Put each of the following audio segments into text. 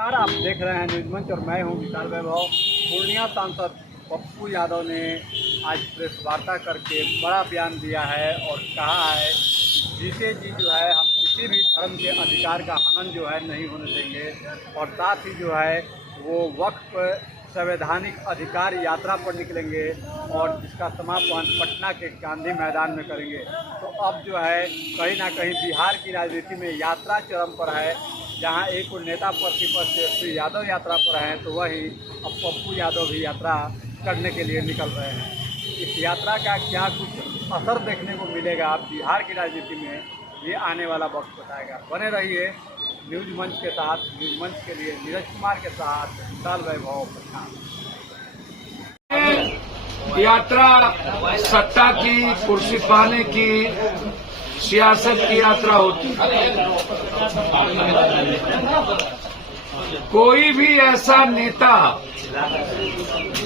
नमस्कार, आप देख रहे हैं न्यूज मंच और मैं हूं विशाल वैभव। पूर्णिया सांसद पप्पू यादव ने आज प्रेस वार्ता करके बड़ा बयान दिया है और कहा है कि जीते जी जो है हम किसी भी धर्म के अधिकार का हनन जो है नहीं होने देंगे और साथ ही जो है वो वक्फ संवैधानिक अधिकार यात्रा पर निकलेंगे और जिसका समापन पटना के गांधी मैदान में करेंगे। तो अब जो है कहीं ना कहीं बिहार की राजनीति में यात्रा चरम पर है। जहां एक नेता प्रतिपक्ष श्री यादव यात्रा पर हैं, तो वहीं अब पप्पू यादव भी यात्रा करने के लिए निकल रहे हैं। इस यात्रा का क्या कुछ असर देखने को मिलेगा बिहार की राजनीति में, ये आने वाला वक्त बताएगा। बने रहिए न्यूज मंच के साथ। न्यूज मंच के लिए नीरज कुमार के साथ विशाल वैभव पटना। यात्रा सत्ता की कुर्सी पाने की, सियासत की यात्रा होती है। कोई भी ऐसा नेता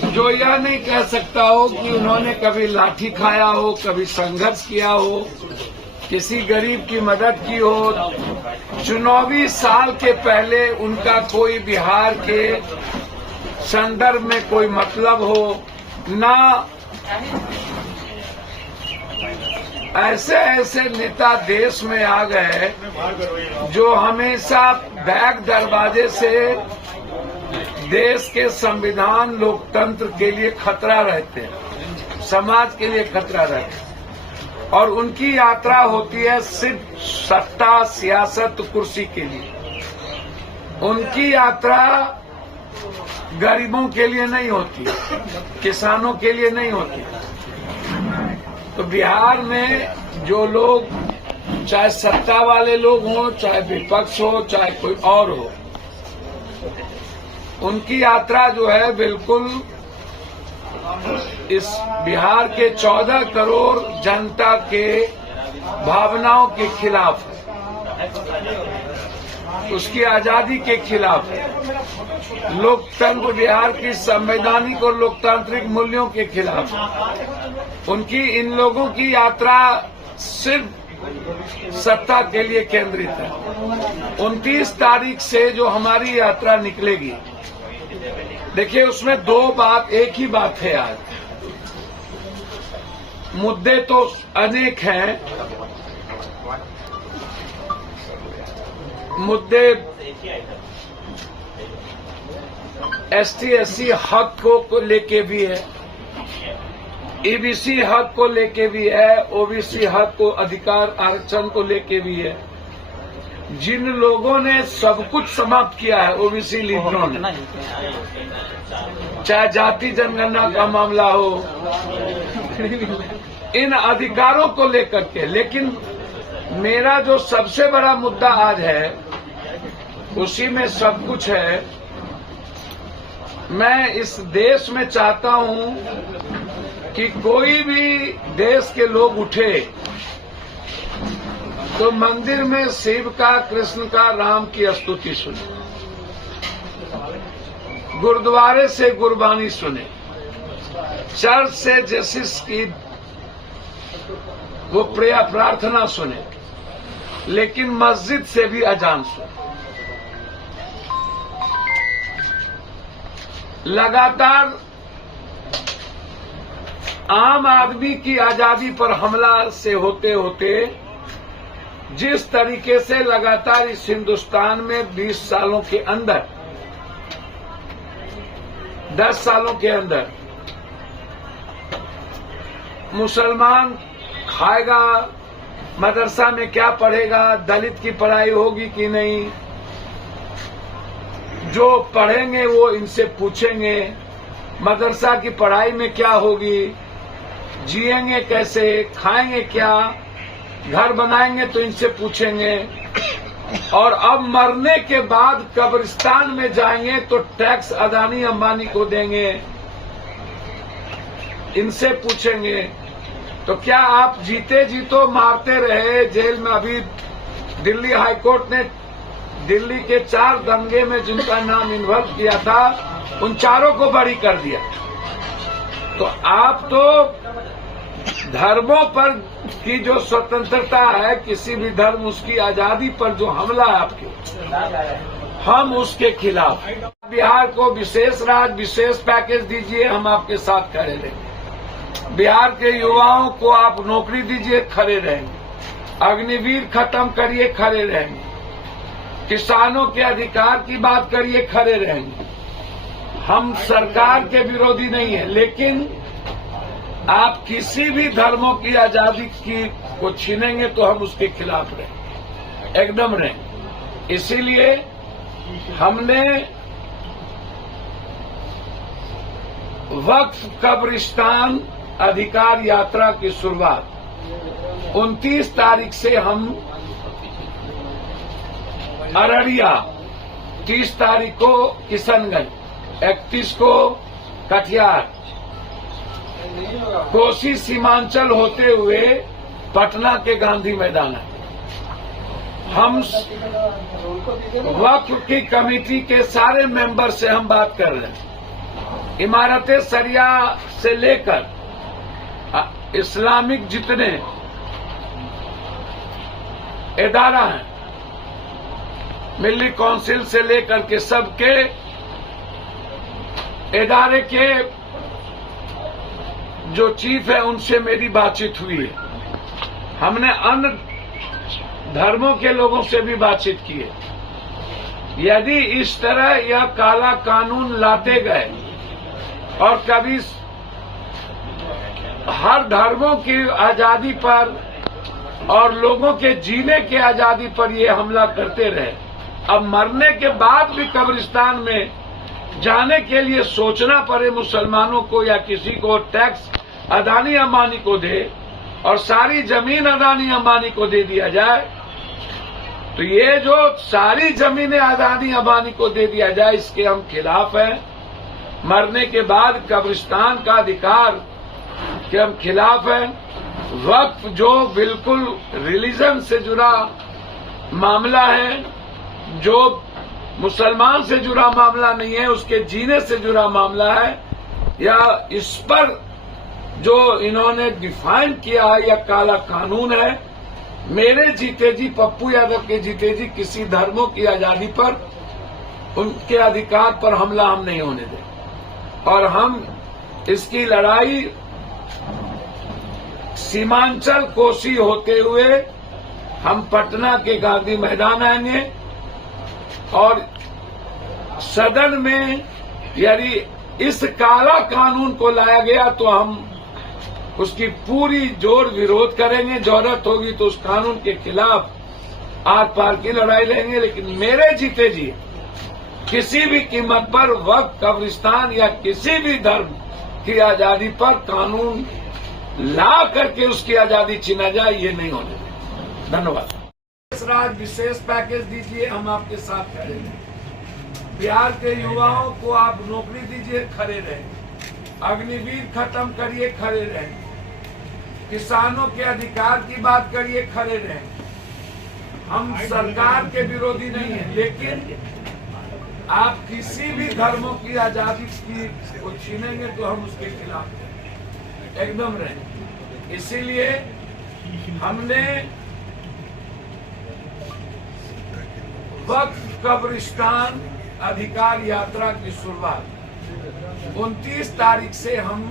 जो यह नहीं कह सकता हो कि उन्होंने कभी लाठी खाया हो, कभी संघर्ष किया हो, किसी गरीब की मदद की हो, चुनावी साल के पहले उनका कोई बिहार के संदर्भ में कोई मतलब हो ना, ऐसे नेता देश में आ गए जो हमेशा बैक दरवाजे से देश के संविधान लोकतंत्र के लिए खतरा रहते हैं, समाज के लिए खतरा रहते हैं। और उनकी यात्रा होती है सिर्फ सत्ता, सियासत, कुर्सी के लिए। उनकी यात्रा गरीबों के लिए नहीं होती, किसानों के लिए नहीं होती। तो बिहार में जो लोग, चाहे सत्ता वाले लोग हों, चाहे विपक्ष हो, चाहे कोई और हो, उनकी यात्रा जो है बिल्कुल इस बिहार के 14 करोड़ जनता के भावनाओं के खिलाफ है, उसकी आजादी के खिलाफ है, लोकतंत्र, बिहार की संवैधानिक और लोकतांत्रिक मूल्यों के खिलाफ है। उनकी, इन लोगों की यात्रा सिर्फ सत्ता के लिए केंद्रित है। 29 तारीख से जो हमारी यात्रा निकलेगी, देखिए उसमें एक ही बात है। आज मुद्दे तो अनेक हैं, मुद्दे ST/SC हक को लेके भी है, EBC हक को लेके भी है, OBC हक को, अधिकार आरक्षण को लेके भी है। जिन लोगों ने सब कुछ समाप्त किया है, OBC लीडरों ने, चाहे जाति जनगणना का मामला हो, इन अधिकारों को लेकर के। लेकिन मेरा जो सबसे बड़ा मुद्दा आज है, उसी में सब कुछ है। मैं इस देश में चाहता हूं कि कोई भी देश के लोग उठे तो मंदिर में शिव का, कृष्ण का, राम की स्तुति सुने, गुरुद्वारे से गुरबानी सुने, चर्च से जीसस की वो प्रार्थना सुने, लेकिन मस्जिद से भी अजान सुने। लगातार आम आदमी की आजादी पर हमला से होते होते जिस तरीके से लगातार इस हिंदुस्तान में 20 सालों के अंदर, 10 सालों के अंदर मुसलमान खाएगा, मदरसा में क्या पढ़ेगा, दलित की पढ़ाई होगी कि नहीं, जो पढ़ेंगे वो इनसे पूछेंगे मदरसा की पढ़ाई में क्या होगी, जिएंगे कैसे, खाएंगे क्या, घर बनाएंगे तो इनसे पूछेंगे। और अब मरने के बाद कब्रिस्तान में जाएंगे तो टैक्स अदानी अंबानी को देंगे, इनसे पूछेंगे। तो क्या आप जीते जी तो मारते रहे जेल में? अभी दिल्ली हाईकोर्ट ने दिल्ली के 4 दंगे में जिनका नाम इन्वॉल्व किया था, उन चारों को बरी कर दिया। तो आप तो धर्मों पर की जो स्वतंत्रता है, किसी भी धर्म, उसकी आजादी पर जो हमला है आपके, हम उसके खिलाफ। बिहार को विशेष राज्य, विशेष पैकेज दीजिए, हम आपके साथ खड़े रहेंगे। बिहार के युवाओं को आप नौकरी दीजिए, खड़े रहेंगे। अग्निवीर खत्म करिए, खड़े रहेंगे। किसानों के अधिकार की बात करिए, खड़े रहेंगे। हम सरकार के विरोधी नहीं है, लेकिन आप किसी भी धर्मों की आजादी को छीनेंगे तो हम उसके खिलाफ रहेंगे, एकदम रहेंगे। इसीलिए हमने वक्फ कब्रिस्तान अधिकार यात्रा की शुरुआत 29 तारीख से हम अररिया, 30 तारीख को किशनगंज, 31 को कटिहार, कोसी सीमांचल होते हुए पटना के गांधी मैदान है। हम वक्फ की कमेटी के सारे मेंबर से हम बात कर रहे हैं। इमारत शरिया से लेकर इस्लामिक जितने इदारा हैं, मिल्ली काउंसिल से लेकर के सबके इदारे के जो चीफ है उनसे मेरी बातचीत हुई है। हमने अन्य धर्मों के लोगों से भी बातचीत की है। यदि इस तरह यह काला कानून लाते गए और कभी हर धर्मों की आजादी पर और लोगों के जीने की आजादी पर ये हमला करते रहे, अब मरने के बाद भी कब्रिस्तान में जाने के लिए सोचना पड़े मुसलमानों को या किसी को, टैक्स अदानी अंबानी को दे और सारी जमीन अदानी अंबानी को दे दिया जाए, तो ये जो सारी जमीनें अदानी अंबानी को दे दिया जाए, इसके हम खिलाफ हैं। मरने के बाद कब्रिस्तान का अधिकार के हम खिलाफ हैं। वक्फ जो बिल्कुल रिलीजन से जुड़ा मामला है, जो मुसलमान से जुड़ा मामला नहीं है, उसके जीने से जुड़ा मामला है, या इस पर जो इन्होंने डिफाइन किया है या काला कानून है, मेरे जीते जी, पप्पू यादव के जीते जी किसी धर्मों की आजादी पर, उनके अधिकार पर हमला हम नहीं होने दें। और हम इसकी लड़ाई सीमांचल कोसी होते हुए हम पटना के गांधी मैदान आएंगे और सदन में यदि इस काला कानून को लाया गया तो हम उसकी पूरी जोर विरोध करेंगे। जरूरत होगी तो उस कानून के खिलाफ आर पार की लड़ाई लेंगे। लेकिन मेरे जीते जी किसी भी कीमत पर वक्फ कब्रिस्तान या किसी भी धर्म की आजादी पर कानून ला करके उसकी आजादी छीना जाए, ये नहीं होने देंगे। धन्यवाद। राज्य विशेष पैकेज दीजिए, हम आपके साथ खड़े हैं। बिहार के युवाओं को आप नौकरी दीजिए, खड़े रहें। अग्निवीर खत्म करिए, खड़े रहें। किसानों के अधिकार की बात करिए, खड़े रहें। हम सरकार के विरोधी नहीं है, लेकिन आप किसी भी धर्मों की आजादी को छीनेंगे तो हम उसके खिलाफ एकदम रहें। इसीलिए हमने वक्फ कब्रिस्तान अधिकार यात्रा की शुरुआत 29 तारीख से हम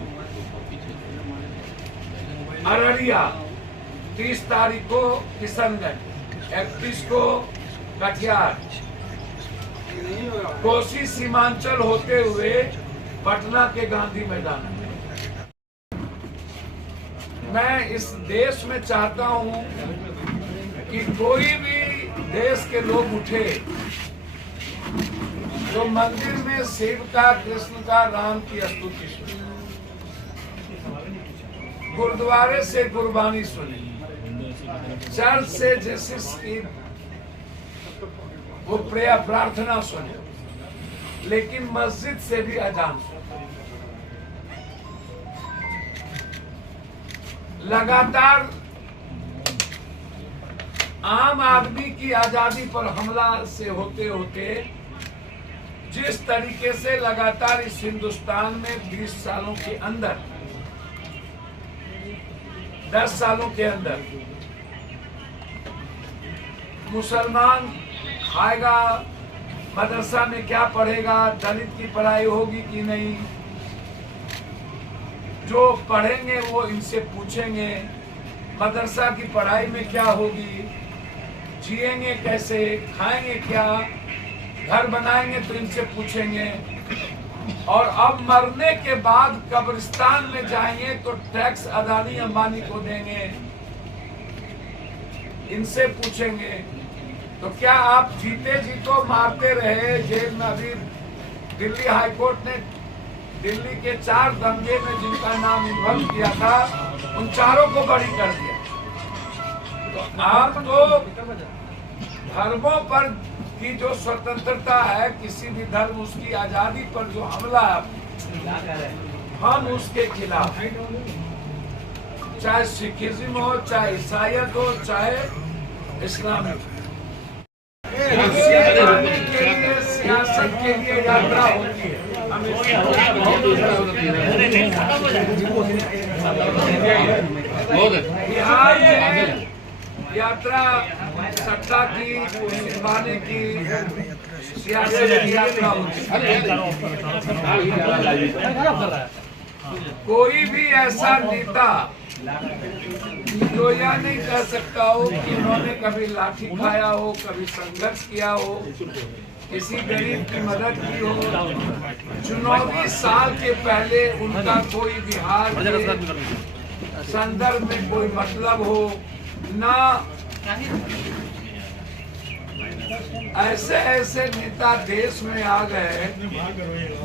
अररिया, 30 तारीख को किशनगंज, 31 को कटिहार, कोसी सीमांचल होते हुए पटना के गांधी मैदान में। मैं इस देश में चाहता हूं कि कोई भी देश के लोग उठे जो मंदिर में शिव का, कृष्ण का, राम की स्तुति सुने, गुरुद्वारे से गुरबानी सुने, चर्च से जीसस की वो प्रेयर प्रार्थना सुने, लेकिन मस्जिद से भी अजान सुने। लगातार आम आदमी की आजादी पर हमला से होते होते जिस तरीके से लगातार इस हिंदुस्तान में 20 सालों के अंदर, 10 सालों के अंदर मुसलमान खाएगा, मदरसा में क्या पढ़ेगा, दलित की पढ़ाई होगी कि नहीं। जो पढ़ेंगे वो इनसे पूछेंगे मदरसा की पढ़ाई में क्या होगी, जिएंगे कैसे, खाएंगे क्या, घर बनाएंगे तो इनसे पूछेंगे। और अब मरने के बाद कब्रिस्तान में जाएंगे तो टैक्स अदानी अंबानी को देंगे, इनसे पूछेंगे। तो क्या आप जीते जी को मारते रहे जेल में? अभी दिल्ली हाईकोर्ट ने दिल्ली के 4 दंगे में जिनका नाम इन्वॉल्व किया था उन चारों को बरी कर दिया। तो आप तो धर्मों पर की जो स्वतंत्रता है, किसी भी धर्म उसकी आजादी पर जो हमला है, हम उसके खिलाफ, चाहे सिखिज्म हो, चाहे ईसाइयत हो, चाहे इस्लाम हो। के लिए सियासत के लिए यात्रा होती है। बिहार में यात्रा सत्ता की, कुर्सी पाने की, सियासत की यात्रा होती है। कोई भी ऐसा नेता जो यह नहीं कह सकता हो कि उन्होंने कभी लाठी खाया हो, कभी संघर्ष किया हो, किसी गरीब की मदद की हो, चुनावी साल के पहले उनका कोई बिहार के संदर्भ में कोई मतलब हो ना। ऐसे नेता देश में आ गए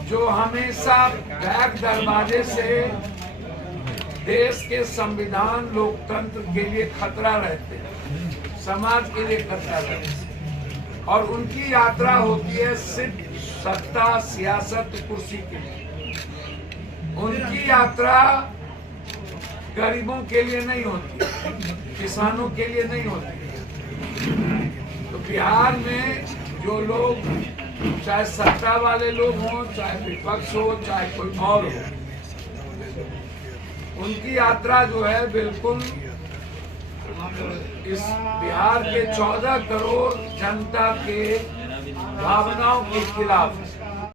जो हमेशा बैक दरवाजे से देश के संविधान लोकतंत्र के लिए खतरा रहते हैं, समाज के लिए खतरा रहते हैं। और उनकी यात्रा होती है सिर्फ सत्ता, सियासत, कुर्सी के लिए। उनकी यात्रा गरीबों के लिए नहीं होती, किसानों के लिए नहीं होती। तो बिहार में जो लोग, चाहे सत्ता वाले लोग हों, चाहे विपक्ष हो, चाहे कोई और हो, उनकी यात्रा जो है बिल्कुल इस बिहार के 14 करोड़ जनता के भावनाओं के खिलाफ है।